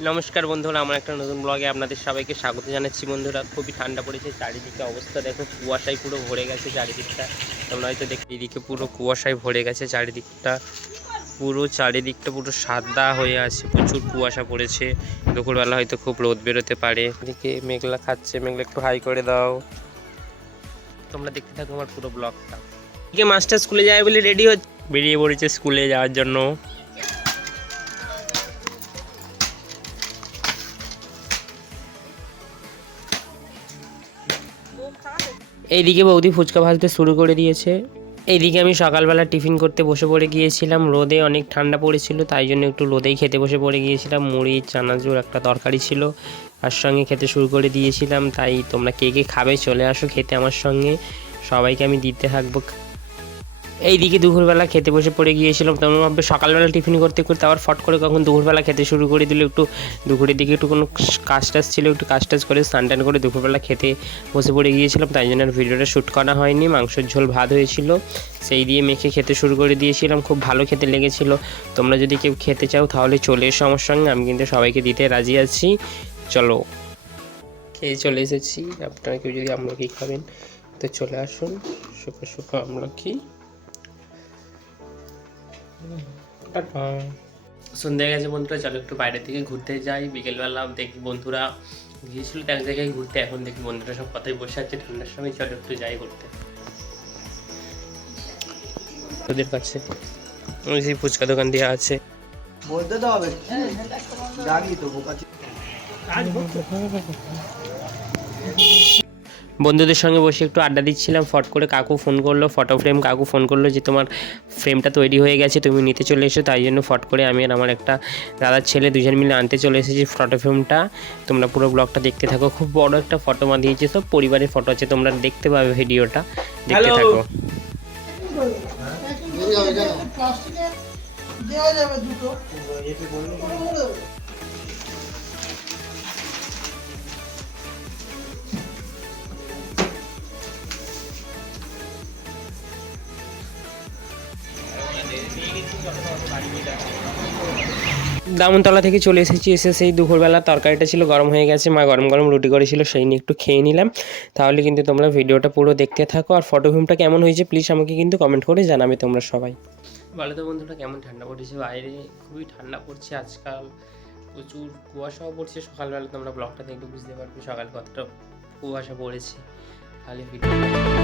নমস্কার বন্ধুরা, আমার একটা নতুন ব্লগে আপনাদের সবাইকে স্বাগত জানাচ্ছি বন্ধুরা। খুবই ঠান্ডা পড়েছে, চারিদিকে অবস্থা দেখো, কুয়াশায় পুরো ভরে গেছে চারিদিকটা। তোমরা হয়তো দেখ, এদিকে পুরো কুয়াশায় ভরে গেছে চারিদিকটা। পুরো চারিদিকটা পুরো সাদা হয়ে আছে, প্রচুর কুয়াশা পড়েছে। দুপুরবেলা হয়তো খুব রোদ বেরোতে পারে। এদিকে মেঘলা খাচ্ছে, মেঘলা একটু হাই করে দাও। তোমরা দেখতে থাকো আমার পুরো ব্লগটা। এদিকে মাস্টার স্কুলে যায় বলে রেডি হচ্ছে। বেরিয়ে পড়েছে স্কুলে যাওয়ার জন্য। এইদিকে বৌদি ফুচকা ভাজতে শুরু করে দিয়েছে। এইদিকে আমি সকালবেলা টিফিন করতে বসে পড়ে গিয়েছিলাম। রোদে অনেক ঠান্ডা পড়েছিল, তাই জন্য একটু রোদেই খেতে বসে পড়ে গিয়েছিলাম। মুড়ি, চানাচুর, একটা তরকারি ছিল। তার সঙ্গে খেতে শুরু করে দিয়েছিলাম। তাই তোমরা কে কে খাবে চলে আসো খেতে আমার সঙ্গে। সবাইকে আমি দিতে থাকব। এইদিকে দুপুরবেলা খেতে বসে পড়ে গিয়েছিলাম। তেমন ভাববে সকালবেলা টিফিন করতে করতে আবার ফট করে কখন দুপুরবেলা খেতে শুরু করে দিলে। একটু দুপুরের দিকে একটু কোনো কাজ টাজ ছিল, একটু কাজ টাজ করে স্নান টান করে দুপুরবেলা খেতে বসে পড়ে গিয়েছিলাম। তাই জন্য ভিডিওটা শ্যুট করা হয়নি। মাংসের ঝোল ভাত হয়েছিল, সেই দিয়ে মেখে খেতে শুরু করে দিয়েছিলাম। খুব ভালো খেতে লেগেছিল। তোমরা যদি কেউ খেতে চাও তাহলে চলে এসো আমার সঙ্গে। আমি কিন্তু সবাইকে দিতে রাজি আছি। চলো, খেয়ে চলে এসেছি। আপনারা কেউ যদি আমলকি খাবেন, তো চলে আসুন। শুকো শুকো আমলকি। সন্ধ্যে গেছে বন্ধুরা চলো একটু বাইরের দিকে ঘুরতে যাই। বিকেলবেলা দেখি বন্ধুরা গিয়েছিল এক জায়গায় ঘুরতে এখন দেখি বন্ধুরা সব কথাই বসে আছে ঠান্ডার সময় চলো একটু যাই ঘুরতে। ওদের কাছে? ওই যে ফুচকা দোকান দিয়ে আছে। বলতে তো হবে। জানি তো বোকা বন্ধুদের সঙ্গে বসে একটু আড্ডা দিচ্ছিলাম ফট করে কাকু ফোন করল ফটো ফ্রেম কাকু ফোন করল যে তোমার ফ্রেমটা তৈরি হয়ে গেছে তুমি নিতে চলে এসো। তাই জন্য ফট করে আমি আর আমার একটা দাদার ছেলে দুজন মিলে আনতে চলে এসেছি ফটো ফ্রেমটা তোমরা পুরো ব্লগটা দেখতে থাকো। খুব বড় একটা ফটো বাঁধিয়েছে সব পরিবারের ফটো আছে তোমরা দেখতে পাবে ভিডিওটা দেখতে থাকো। দেওয়া যাবে দুটো দামনতলা থেকে চলে এসেছি, এসে সেই দুপুরবেলা তরকারিটা ছিল, গরম হয়ে গেছে, মা গরম গরম রুটি করেছিল, সেই নিয়ে একটু খেয়ে নিলাম। তাহলে কিন্তু তোমরা ভিডিওটা পুরো দেখতে থাকো। আর ফটো ফিল্মটা কেমন হয়েছে প্লিজ আমাকে কিন্তু কমেন্ট করে জানাবে তোমরা সবাই। ভালো তো বন্ধুরা, কেমন ঠান্ডা পড়েছে? বাইরে খুবই ঠান্ডা পড়ছে আজকাল। প্রচুর কুয়াশাও পড়ছে। সকালবেলা তোমরা ব্লগটা দেখলে বুঝতে পারবে সকাল কতটা কুয়াশা পড়েছে। তাহলে ভিডিও